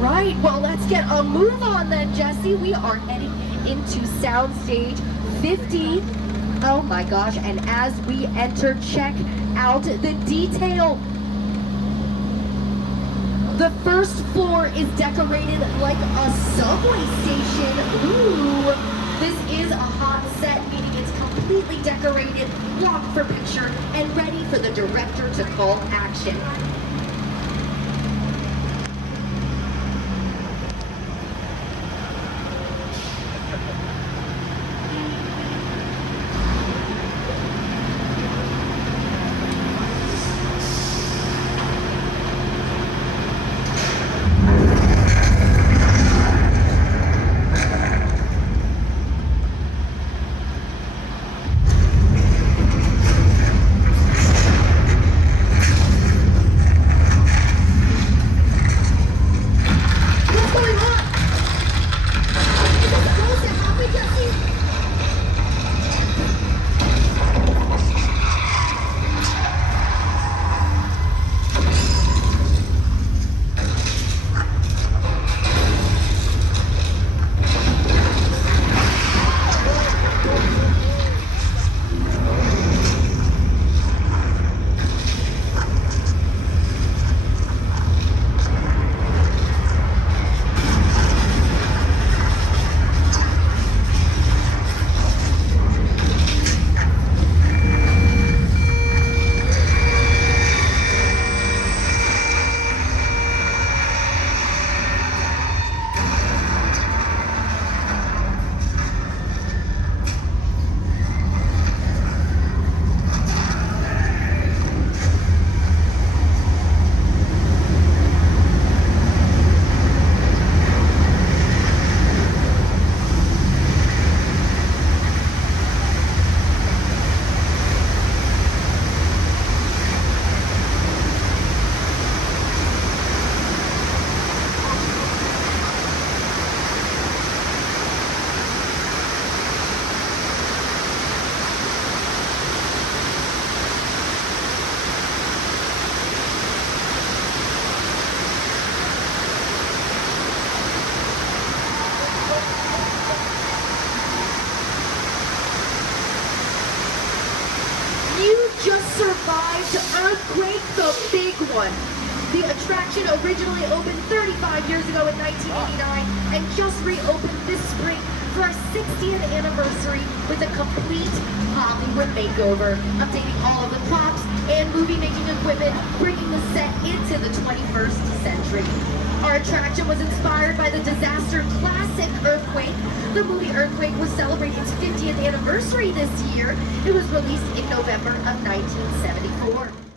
right, well, let's get a move on then, Jesse. We are heading into soundstage 50. Oh my gosh, and as we enter, check out the detail. The first floor is decorated like a subway station. Ooh, this is a hot set, meaning it's completely decorated, locked for picture, and ready for the director to call action. Survived Earthquake, the big one. The attraction originally opened 35 years ago in 1989 and just reopened this spring for our 60th anniversary with a complete Hollywood makeover, updating all of the props and movie-making equipment, bringing the set into the 21st century. Our attraction was inspired by the disaster classic Earthquake. The movie Earthquake was celebrating its 50th anniversary this year. It was released in November of 1974.